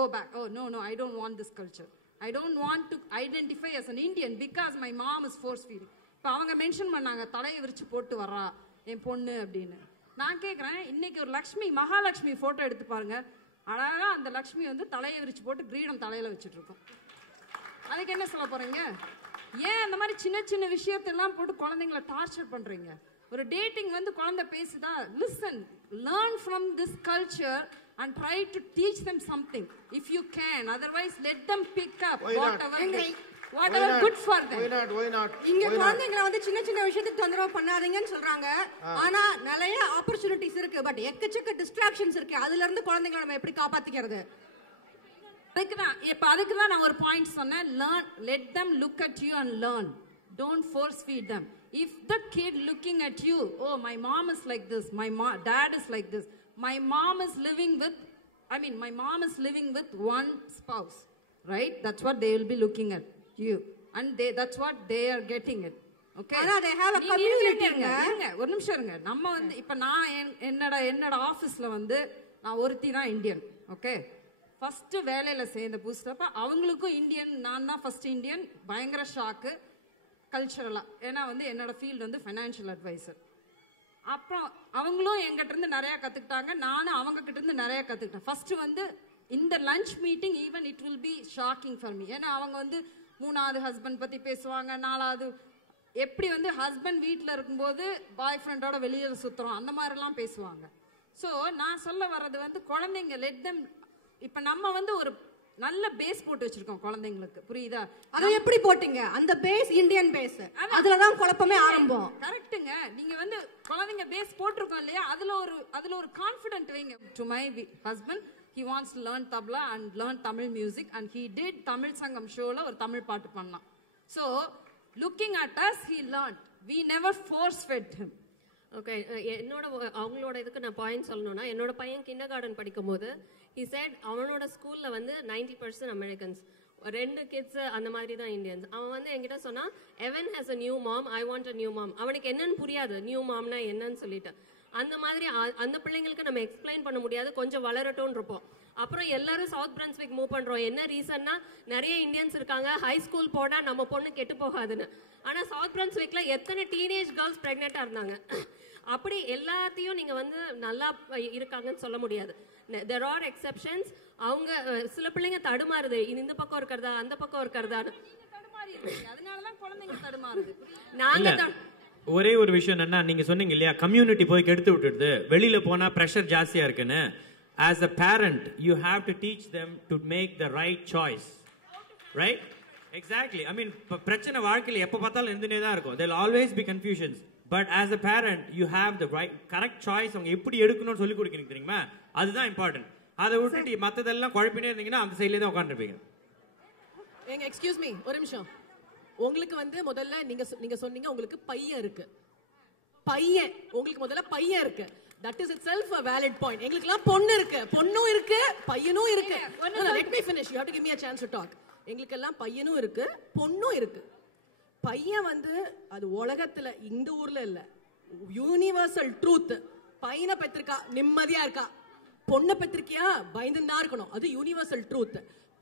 go back. Oh no, I don't want this culture. I don't want to identify as an Indian because my mom is force feeding. இப்போ அவங்க mention பண்ணாங்க, தலையை விரிச்சு போட்டு வர்றா என் பொண்ணு அப்படின்னு. நான் கேட்குறேன், இன்னைக்கு ஒரு மகாலட்சுமி போட்டோ எடுத்து பாருங்க, அழகா அந்த லக்ஷ்மி வந்து தலையை விரிச்சு போட்டு கிரீடம் தலையில வச்சுட்டு இருக்கோம். அதுக்கு என்ன சொல்ல போறீங்க? ஏன் அந்த மாதிரி சின்ன சின்ன விஷயத்தெல்லாம் போட்டு குழந்தைங்களை டார்ச்சர் பண்றீங்க? ஒரு டேட்டிங் வந்து குழந்ை பேசுதா, listen, learn from this culture and try to teach them something if you can. Otherwise let them pick up whatever good for them. Why not? இங்க குழந்தைகளை வந்து சின்ன சின்ன விஷயத்துக்கு தொந்தரவு பண்ணாதீங்கன்னு சொல்றாங்க. ஆனா நிறைய ஆப்பர்ச்சுனிட்டிஸ் இருக்கு, பட் எக்கச்சக்க டிஸ்ட்ராக்ஷன்ஸ் இருக்கு. அதுல இருந்து குழந்தைகளை நம்ம எப்படி காப்பாத்திக்கிறது? அதுக்கு தான் நான் ஒரு பாயிண்ட் சொன்னேன். let them look at you and learn. Don't force feed them. If the kid looking at you, oh my mom is like this, my dad is like this, my mom is living with one spouse, right? That's what they will be looking at you, and that's what they are getting it. Okay, they have a community. ஒரு நிமிஷம் இருங்க. நம்ம வந்து இப்ப நான் என்னோட ஆபீஸ்ல வந்து நான் ஒருத்தி தான் இந்தியன். ஓகே, ஃபர்ஸ்ட் வேலையில சேர்ந்த புதுசுப்ப அவங்களுக்கும் இந்தியன், நான் தான் ஃபர்ஸ்ட் இந்தியன். பயங்கர ஷாக்கு கல்ச்சரலா. ஏன்னா வந்து என்னோட ஃபீல்டு வந்து ஃபைனான்சியல் அட்வைசர். அப்புறம் அவங்களும் எங்கிட்ட இருந்து நிறைய கத்துக்கிட்டாங்க, நானும் அவங்க கிட்ட இருந்து நிறைய கத்துக்கிட்டேன். ஃபர்ஸ்ட் வந்து இந்த lunch meeting even it will be shocking for me. ஏன்னா அவங்க வந்து 3வது ஹஸ்பண்ட் பத்தி பேசுவாங்க, 4வது எப்படி வந்து ஹஸ்பண்ட் வீட்டில் இருக்கும்போது பாய் ஃப்ரெண்டோட வெளியில் சுத்துறோம் அந்த மாதிரிலாம் பேசுவாங்க. ஸோ நான் சொல்ல வர்றது வந்து குழந்தைங்க லெட் தெம். இப்போ நம்ம வந்து ஒரு நல்ல பேஸ் போட்டு வச்சிருக்கோம் குழந்தைங்களுக்கு, புரியுதா? அதை எப்படி போட்டீங்க? அந்த பேஸ் இந்தியன் பேஸ், அதுலதான் குழப்பமே ஆரம்பம். கரெக்ட்டுங்க. நீங்க வந்து குழந்தைங்க பேஸ் போட்டிருக்கோம் இல்லையா, அதுல ஒரு கான்ஃபிடென்ட் வைங்க. To my husband, he wants to learn tabla and learn Tamil music and he did Tamil Sangam showல ஒரு தமிழ் பாட்டு பண்ணலாம். So looking at us, he learned. We never force fed him. Okay, என்னோட அவங்களோட இதுக்கு நான் பாயிண்ட் சொல்லணும்னா, என்னோட பையன் கிண்டர் கார்டன் படிக்கும் போது he said அவனோட ஸ்கூல்ல வந்து 90% அமெரிக்கன்ஸ், 2 கிட்ஸ் அந்த மாதிரி தான் இந்தியன்ஸ். அவன் வந்து என்கிட்ட சொன்னா, Evan has a new mom, I want a new mom. அவனுக்கு என்னன்னு புரியாது நியூ மாம்னா என்னன்னு சொல்லிட்டு. அந்த மாதிரி அந்த பிள்ளைங்களுக்கு நம்ம எக்ஸ்பிளைன் பண்ண முடியாது, கொஞ்சம் வளரட்டும்னு இருப்போம். அப்புறம் எல்லாரும் சவுத் பிரன்ஸ்விக் மூவ் பண்றோம். என்ன ரீசன்னா, நிறைய இந்தியன்ஸ் இருக்காங்க, ஹை ஸ்கூல் போனா நம்ம பொண்ணு கெட்டு போகாதுன்னு. ஆனா சவுத் பிரன்ஸ்விக்ல எத்தனை டீனேஜ் கேர்ள்ஸ் பிரெக்னெண்டா இருந்தாங்க. அப்படி எல்லாத்தையும் நீங்க வந்து நல்லா இருக்காங்கன்னு சொல்ல முடியாது. there are exceptions. அவங்க சில பிள்ளைங்க தடுமாறுது, இந்த பக்கம் இருக்கிறதா அந்த பக்கம் இருக்கிறதான்னு. அதனாலதான் குழந்தைங்க தடுமாறுது. நாங்க ஒரே ஒரு விஷயம் என்னன்னா, நீங்க சொன்னீங்க இல்லையா, கம்யூனிட்டி போய் கெடுத்து விட்டுடுது, வெளியில போனா பிரஷர் ஜாஸ்தியா இருக்குன்னு. as a parent you have to teach them to make the right choice, right? Exactly. I mean, பிரச்சனை வாழ்க்கையில எப்ப பார்த்தாலும் இருந்துனே தான் இருக்கும். there will always be confusions, but as a parent you have the right correct choice. அவங்க எப்படி எடுக்கணும்னு சொல்லி கொடுக்கறீங்க தெரியுமா, அதுதான் இம்பார்ட்டன்ட். அதை விட்டுட்டு மத்ததெல்லாம் குழப்பினே இருந்தீங்கன்னா அந்த சைடுல தான் உட்கார்ந்துருப்பீங்க. ஏங்க எக்ஸ்கியூஸ் மீ ஒரு நிமிஷம். உங்களுக்கு வந்து முதல்ல நீங்க சொன்னீங்க உங்களுக்கு பையன் இருக்கு, பையன் உங்களுக்கு முதல்ல பையன் இருக்கு. that is itself a valid point. எங்களுக்குலாம் பொண்ணு இருக்கு, பொண்ணும் இருக்கு, பையனும் இருக்கு. let me finish, you have to give me a chance to talk. எங்களுக்கெல்லாம் பையனும் இருக்கு, பொண்ணும் இருக்கு. பையன் வந்து அது உலகத்துல இந்த ஊர்ல இல்ல, யூனிவர்சல் ட்ரூத். பையனை பெற்றிருக்கா நிம்மதியா இருக்கா, பொண்ணை பெற்றிருக்கியா பயந்துதான் இருக்கணும், அது யூனிவர்சல் ட்ரூத்.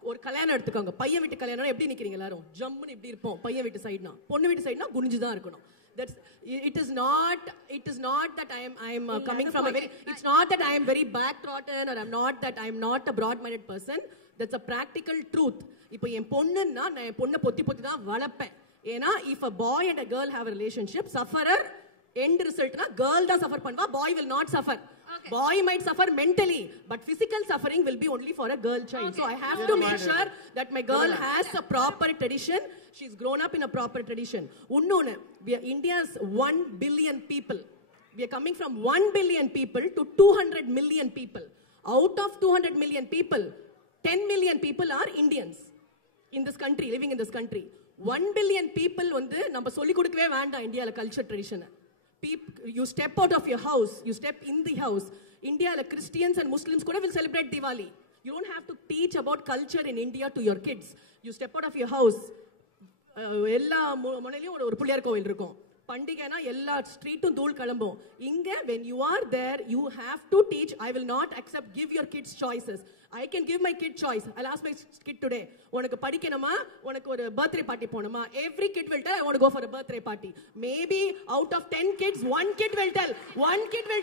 ஒரு கல்யாணம் எடுத்துக்கோங்க, பையன் வீட்டு கல்யாணம் எப்படி நிக்கிறீங்க எல்லாரும், ஜம்முன்னு இப்படி இருப்போம். பையன் வீட்டு சைடுனா, பொண்ணு வீட்டு சைடுனா குனிஞ்சுதான் இருக்கணும். That's it is not that I am coming from a very, it's not that I am very backtrodden or I am not a broad minded person. That's a practical truth. இப்போ என் பொண்ணுன்னா நான் என் பொண்ணை பொத்தி தான் வளர்ப்பேன். ஏன்னா if a boy and a girl have a relationship, sufferer end result na girl da suffer panva, boy will not suffer. Okay. Boy might suffer mentally, but physical suffering will be only for a girl child. Okay. So I have to make sure that my girl has a proper tradition. She's grown up in a proper tradition. Unnone, we are India's 1 billion people. We are coming from 1 billion people to 200 million people. Out of 200 million people, 10 million people are Indians in this country, living in this country. 1 billion people வந்து நம்ம சொல்லி கொடுக்கவே வேண்டாம் இந்தியால culture tradition. You step out of your house, you step in the house. India, Christians and Muslims கூட will celebrate Diwali. You don't have to teach about culture in India to your kids. You step out of your house. எல்லா முனையிலும் ஒரு பிள்ளையார் கோவில் இருக்கும். பண்டிகைனா எல்லா ஸ்ட்ரீட்டும் தூள் கிளம்பும். இங்க when you are there, you have to teach. I will not accept give your kids choices. I can give my kid choice. I'll ask my kid today, உனக்கு படிக்கணுமா, உனக்கு ஒரு birthday party போணுமா? Every kid will tell I want to go for a birthday party. Maybe out of 10 kids, one kid will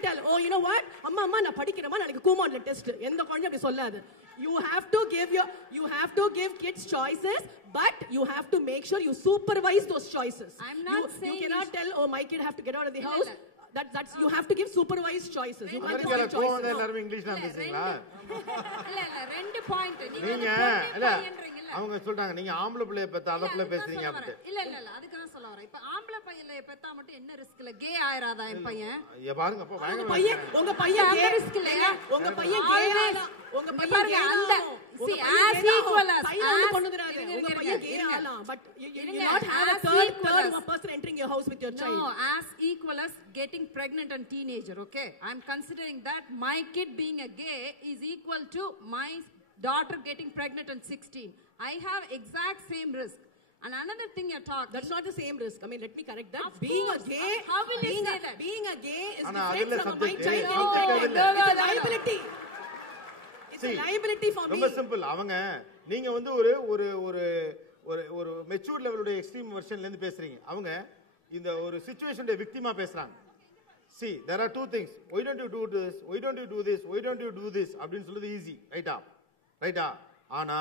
tell, oh you know what, அம்மா நான் படிக்கணுமா, நாளைக்கு கூமான்ல test. எந்த குழந்தை அப்படி சொல்லாது. You have to give kids choices, but you have to make sure you supervise those choices. I'm not saying you cannot tell, oh my kid have to get out of the house. That's you have to give supervised choices. You can't just give choices. எல்லாரும் இங்கிலீஷ்ல பேசுறீங்களா? இல்ல ரெண்டு point நீங்க இல்ல அவங்க சொல்றாங்க நீங்க ஆம்பளை பிள்ளைய பெத்த அதப்ல பேசுறீங்க அப்படி. இல்ல அதுக்கு தான் சொல்ல வரேன். இப்ப ஆம்பளை பையல பெத்தா மட்டும் என்ன ரிஸ்க் இல்ல, கே ஆயிராதா என் பையன்? ஏ பாருங்க அப்ப உங்க பையன் கே ரிஸ்க் இல்லையா? உங்க பையன் கே ஆனா உங்க பையன் கே அந்த see as equal as பொண்ணுங்கறாங்க. உங்க பையன் கே ஆனா but you not have a third person entering your house with your child. No, as equal as getting pregnant and teenager, okay? I'm considering that my kid being a gay is equal to my daughter getting pregnant at 16. I have exact same risk. And another thing you're talking, that's not the same risk. I mean, let me correct that. Being a gay, how will you say that? Being a gay is different from my child getting pregnant. It's a liability. It's a liability for me. ரொம்ப simple. அவங்க நீங்க வந்து ஒரு ஒரு ஒரு ஒரு mature லெவலோட extreme வெர்ஷன்ல இருந்து பேசுறீங்க. அவங்க இந்த ஒரு சிச்சுவேஷனோட விக்டிமா பேசுறாங்க. See, there are two things. Why don't you do this? Why don't you do this? Why don't you do this? அப்படினு சொல்றது ஈஸி. ரைட்டா? ஆனா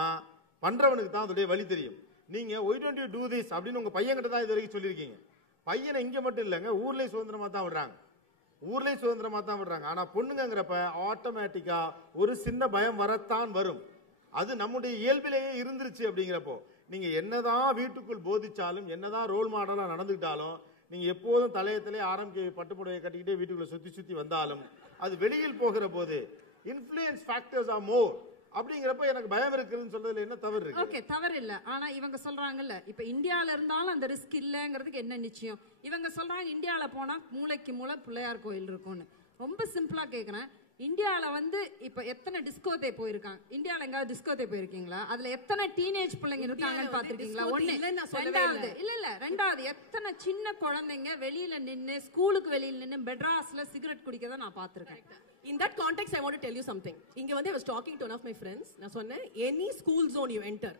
பண்றவனுக்கு தான் அதோட வலி தெரியும். நீங்க why don't you do this அப்படினு உங்க பையன் கிட்ட தான் இது வரைக்கும் சொல்லிருக்கீங்க. பையனை இங்க மட்டும் இல்லங்க, ஊர்லயே சுதந்திரமா தான் விடுறாங்க. ஆனா பொண்ணுங்கங்கறப்ப ஆட்டோமேட்டிக்கா ஒரு சின்ன பயம் வரத்தான் வரும். அது நம்முடைய இயல்பிலேயே இருந்துருச்சு. அப்படிங்கிறப்போ நீங்க என்னதான் வீட்டுக்குள் போதிச்சாலும், என்னதான் ரோல் மாடலா நடந்துக்கிட்டாலும், நீங்க எப்போதும் தலையத்திலே ஆரம்பிக்க பட்டுப்புடவை கட்டிக்கிட்டே வீட்டுக்குள்ள சுத்தி சுத்தி வந்தாலும், அது வெளியில் போகிற போது இன்ஃப்ளூயன்ஸ் ஃபேக்டர்ஸ் ஆர் மோர். அப்படிங்கிறப்ப எனக்கு பயம் இருக்குன்னு சொல்றதுல என்ன தவறு இருக்கு? ஓகே, தவறு இல்ல. ஆனா இவங்க சொல்றாங்கல்ல, இப்ப இந்தியால இருந்தாலும் அந்த ரிஸ்க் இல்லங்கிறதுக்கு என்ன நிச்சயம்? இவங்க சொல்றாங்க இந்தியால போனா மூளைக்கு மூளை பிள்ளையார் கோயில் இருக்கும்னு. ரொம்ப சிம்பிளா கேக்குறேன், இந்தியால வந்து இப்ப எத்தனை டிஸ்கோதே போயிருக்காங்க? இந்தியால எங்காவது டிஸ்கோதே போயிருக்கீங்களா? அதுல எத்தனை டீனேஜ் பிள்ளைங்க இருக்காங்கன்னு பாத்துருக்கீங்களா? ஒண்ணு. ரெண்டாவது எத்தனை சின்ன குழந்தைங்க வெளியில நின்னு, ஸ்கூலுக்கு வெளியில நின்னு மெட்ராஸ்ல சிகரெட் குடிக்கறத நான் பாத்துருக்கேன். In that context, I want to tell you something. இங்க வந்து I was talking to one of my friends. நான் சொன்னேன், any school zone you enter,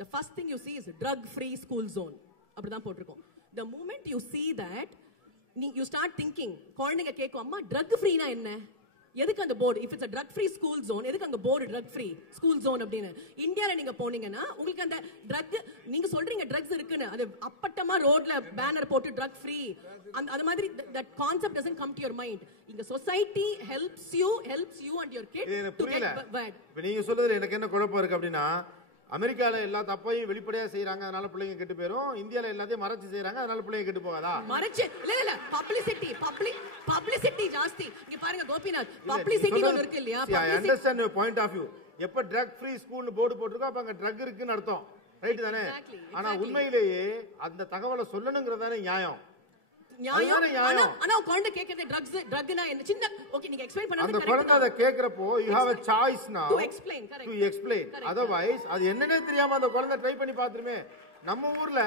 the first thing you see is drug free school zone. அப்படிதான் போட்டிருக்கோம். The moment you see that, you start thinking, குழந்தைங்க கேட்கும், அம்மா drug free னா என்ன? எதுக்கு அந்த board? If it's a drug free school zone, எதுக்கு அங்க board drug free school zone அப்படின்னு? இந்தியால நீங்க போனீங்கன்னா உங்களுக்கு அந்த drug, நீங்க சொல்றீங்க drugs இருக்குன்னு, அது அப்பட்டமா ரோட்ல பேனர் போட்டு drug free, அந்த மாதிரி that concept doesn't come to your mind. இங்க society helps you and your kid to get bad. இப்ப நீங்க சொல்றதுல எனக்கு என்ன குழப்பம் இருக்கு அப்படின்னா, அமெரிக்கால எல்லா தப்பையும் வெளிப்படையா செய்யறாங்க, அதனால பிள்ளைங்க கெட்டு போயிரும். இந்தியால எல்லாத்தையும் மறைச்சு செய்யறாங்க, அதனால பிள்ளைங்க கெட்டு போகாதா? மறைச்சு இல்ல பப்ளிசிட்டி ஜாஸ்தி. இங்க பாருங்க கோபிநாத், பப்ளிசிட்டி ஒன்னு இருக்கு இல்லையா? I understand your point of view. எப்ப ட்ரக் ஃப்ரீ ஸ்கூல்னு போர்டு போட்டுருக்கோ அப்ப அங்க ட்ரக் இருக்குன்னு அர்த்தம். ரைட் தானே? ஆனா உண்மையிலேயே அந்த தகவலை சொல்லணுங்கிறதானே நியாயம். ஆனா குழந்தை கேக்குறது ட்ரக்னா என்ன? சின்ன ஓகே, நீங்க எக்ஸ்பிளைன் பண்ணது அந்த குழந்தை அத கேக்குறப்போ you have a choice now to explain. otherwise அது என்னன்னே தெரியாம அந்த குழந்தை ட்ரை பண்ணி பாத்துருமே. நம்ம ஊர்ல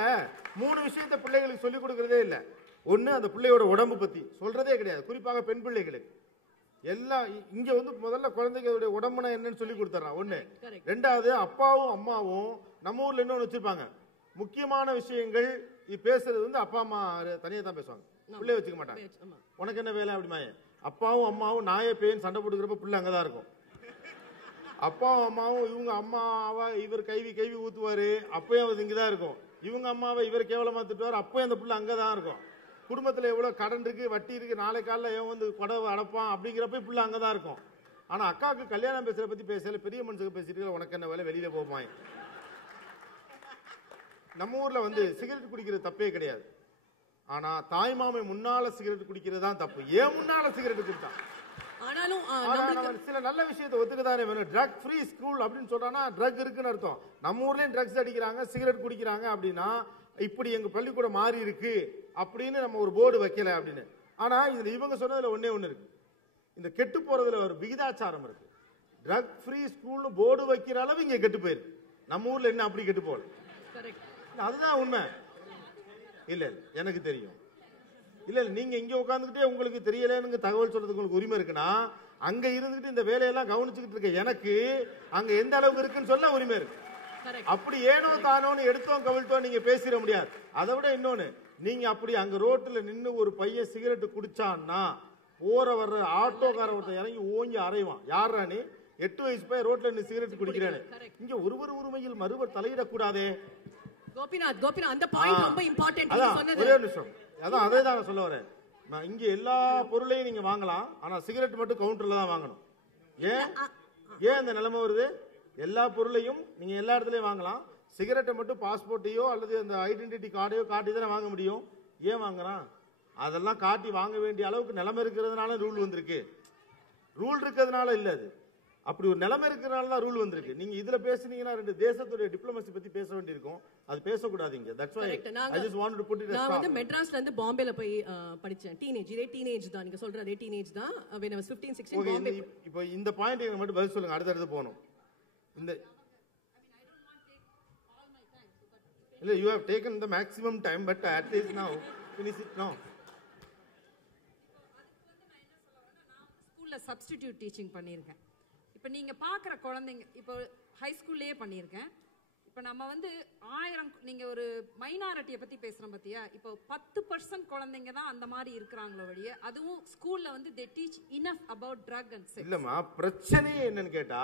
3 விஷயத்தை பிள்ளைகளுக்கு சொல்லி கொடுக்கறதே இல்ல. ஒண்ணு, அந்த பிள்ளையோட உடம்பு பத்தி சொல்றதே கிடையாது, குறிப்பாக பெண் பிள்ளைகளுக்கு. எல்லாம் இங்க வந்து முதல்ல குழந்தைகளுடைய உடம்புனா என்னன்னு சொல்லி கொடுத்துறான். ஒண்ணு. ரெண்டாவது, அப்பாவும் அம்மாவும் நம்ம ஊர்ல இன்னொன்னு வச்சிருப்பாங்க, முக்கியமான விஷயங்கள் பேசுறது வந்து அப்பா அம்மா தனியா தான் பேசுவாங்க, பிள்ளை வச்சுக்க மாட்டாங்க. உனக்கு என்ன வேலை அப்படிமா? அப்பாவும் அம்மாவும் நாயே பேன் சண்டை போட்டுக்கிறப்ப பிள்ளை அங்கதான் இருக்கும். அப்பாவும் அம்மாவும் இவங்க அம்மாவை இவர் கைவி ஊத்துவாரு, அப்பயும் அது இங்கதான் இருக்கும். இவங்க அம்மாவை இவர் கேவலமா திட்டுவாரு, அப்பயும் அந்த பிள்ளை அங்கதான் இருக்கும். குடும்பத்துல எவ்வளவு கடன் இருக்கு, வட்டி இருக்கு, நாளை காலில் ஏன் வந்து கொடவை அடைப்பான் அப்படிங்கிறப்ப பிள்ளை அங்கதான் இருக்கும். ஆனா அக்காவுக்கு கல்யாணம் பேசுற பத்தி பேசல, பெரிய மனுஷங்க பேசிட்டு உனக்கு என்ன வேலை, வெளியில போவாங்க. நம்ம ஊர்ல வந்து சிகரெட் குடிக்கிறது தப்பே கிடையாது. ஆனா தாய்மாமை முன்னால சிகரெட் குடிக்கிறது தான் தப்பு. ஏன் முன்னால சிகரெட் குடித்தான்? ஆனாலும் சில நல்ல விஷயத்தை ஒத்துக்கதானே வேணும். ட்ரக் ஃப்ரீ ஸ்கூல் அப்படின்னு சொல்றானா ட்ரக் இருக்குன்னு அர்த்தம். நம்ம ஊர்லயும் ட்ரக்ஸ் அடிக்கிறாங்க, சிகரெட் குடிக்கிறாங்க அப்படின்னா இப்படி எங்க பள்ளிக்கூடம் மாறி இருக்கு அப்படின்னு நம்ம ஒரு போர்டு வைக்கல அப்படின்னு. ஆனா இதுல இவங்க சொன்னதுல ஒன்னே ஒண்ணு இருக்கு, இந்த கெட்டு போறதுல ஒரு விகிதாச்சாரம் இருக்கு. ட்ரக் ஃப்ரீ ஸ்கூல்னு போர்டு வைக்கிற அளவு இங்க கெட்டு போயிருக்கு. நம்ம ஊர்ல என்ன அப்படி கெட்டு போகல. அதுதான் உண்மை. இல்ல எனக்கு தெரியும். இல்ல நீங்க இங்க உட்காந்துக்கிட்டே உங்களுக்கு தெரியலன்னு தகவல் சொல்றதுக்கு உங்களுக்கு உரிமை இருக்குன்னா, அங்க இருந்துகிட்டு இந்த வேலையெல்லாம் கவனிச்சுக்கிட்டு இருக்க எனக்கு அங்க எந்த அளவுக்கு இருக்குன்னு சொல்ல உரிமை இருக்கு. அப்படி ஏனோ தானோன்னு எடுத்தோம் கவிழ்த்தோம் நீங்க பேசிட முடியாது. அதை விட இன்னொன்னு, நீங்க அப்படி அங்க ரோட்ல நின்று ஒரு பையன் சிகரெட் குடிச்சான்னா போற வர்ற ஆட்டோக்கார ஒருத்தர் இறங்கி ஓங்கி அறைவான், யாரா நீ 8 வயசு பையன் ரோட்ல நின்று சிகரெட் குடிக்கிறானே. இங்க ஒருவர் உரிமையில் மறுவர் தலையிடக்கூடாதே. கோபிநாத் அந்த பாயிண்ட் ரொம்ப இம்பார்ட்டன்ட். நீங்க சொன்னது ஒரே நிமிஷம், அதான் அதே தான் சொல்ல வரேன். இங்க எல்லா பொருளையும் நீங்க வாங்கலாம், ஆனா சிகரெட் மட்டும் கவுண்டர்ல தான் வாங்கணும். ஏன் அந்த நிலைமை வருது? எல்லா பொருளையும் நீங்க எல்லா இடத்துலயும் வாங்கலாம், சிகரெட்டை மட்டும் பாஸ்போர்ட்டையோ அல்லது அந்த ஐடென்டிட்டி கார்டையோ காட்டி தானே வாங்க முடியும். ஏன் வாங்குறான்? அதெல்லாம் காட்டி வாங்க வேண்டிய அளவுக்கு நிலைமை இருக்கிறதுனால ரூல் வந்திருக்கு. ரூல் இருக்கிறதுனால இல்ல, அது அப்படி ஒரு நிலைமை இருக்கிறதுனால தான் ரூல் வந்திருக்கு. நீங்க இதுல பேசுனீங்கன்னா ரெண்டு தேசத்துடைய டிப்ளமசி பத்தி பேச வேண்டியிருக்கும், அது பேசக்கூடாதீங்க. That's why I just wanted to put it. நான் வந்து மெட்ராஸ்ல இருந்து பாம்பேல போய் படிச்சேன். டீனேஜ் தான் நீங்க சொல்ற அதே டீனேஜ் தான். when I was 15 16 Bombay. இப்போ இந்த பாயிண்ட் எனக்கு மட்டும் பதில் சொல்லுங்க, அடுத்து போணும். இந்த இல்ல, you have taken the maximum time, but at least now finish it now. ஸ்கூல்ல சப்ஸ்டிடியூட் டீச்சிங் பண்ணியிருக்கேன். இப்போ நீங்க பாக்குற குழந்தைங்க, இப்போ ஹை ஸ்கூல்லயே பண்ணியிருக்கேன். இப்போ நம்ம வந்து 1000, நீங்க ஒரு மைனாரிட்டியை பத்தி பேசுறோம் பாத்தியா, இப்போ 10% குழந்தைங்க தான் அந்த மாதிரி இருக்கிறாங்களோ வழியே, அதுவும் ஸ்கூல்ல வந்து they teach enough about drug and sex. இல்லம்மா, பிரச்சனை என்னன்னு கேட்டா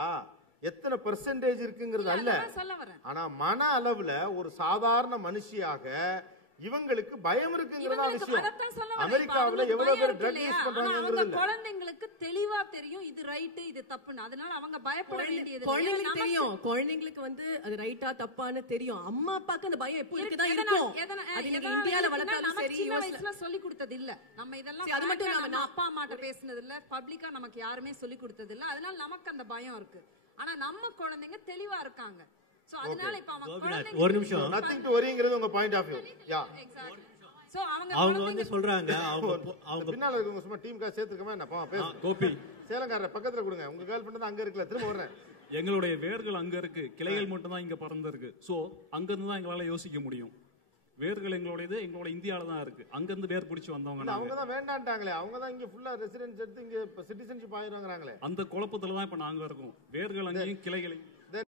எத்தனை பெர்சன்டேஜ் இருக்குங்கிறது அல்ல, ஆனா மன அளவுல ஒரு சாதாரண மனுஷியாக இவங்களுக்கு பயம் இருக்குங்கிறதா விஷயம். அமெரிக்காவுல எவ்வளவு பேர் ட்ரக் யூஸ் பண்றாங்கங்கிறது இல்ல. குழந்தைங்களுக்கு தெளிவா தெரியும் இது ரைட் இது தப்புன்னு. அதனால அவங்க பயப்பட வேண்டியது இல்ல. குழந்தைங்களுக்கு தெரியும், குழந்தைங்களுக்கு வந்து அது ரைட்டா தப்பான்னு தெரியும். அம்மா அப்பாக்கு அந்த பயம் எப்போ இருக்குதான் இருக்கும். அது நீங்க இந்தியால வளர்த்தாலும் சரி, சின்ன வயசுல சொல்லி கொடுத்தது இல்ல. நம்ம இதெல்லாம் அது மட்டும் இல்லாம நம்ம அப்பா அம்மாட்ட பேசினது இல்ல, பப்ளிக்கா நமக்கு யாருமே சொல்லி கொடுத்தது இல்ல. அதனால நமக்கு அந்த பயம் இருக்கு. ஆனா நம்ம குழந்தைங்க தெளிவா இருக்காங்க. சோ அதனால இப்ப அவங்க குழந்தைங்க ஒரு நிமிஷம், நதிங் டு வரிங்கிறது உங்க point of view. Yeah exactly. So அவங்க வந்து சொல்றாங்க அவங்க பின்னால இருக்கவங்க சும்மா டீம் காசு சேர்த்துக்கமா என்ன பேசு. கோபி சேலங்காரர் பக்கத்துல கொடுங்க. உங்க கேர்ள் ஃப்ரெண்ட் தான் அங்க இருக்குல்ல, திரும்ப வர்றேன். எங்களுடைய வேர்கள் அங்க இருக்கு, கிளைகள் மட்டும் தான் இங்க பறந்துருக்கு. சோ அங்க இருந்து தான் எங்களால யோசிக்க முடியும். வேர்கள் எங்களுடையது எங்களோட இந்தியாவில தான் இருக்கு. அங்க இருந்து வேர் பிடிச்சு வந்தவங்க அவங்க தான் வேண்டான்ட்டாங்களே. அவங்க தான் இங்க ஃபுல்லா ரெசிடென்ஸ் எடுத்து இங்க சிட்டிசன்ஷிப் ஆயிருவாங்கறாங்களே. அந்த குழப்பத்துல தான் இப்ப நாங்க இருக்கோம். வேர்கள் அங்கேயும் கிளைகளையும்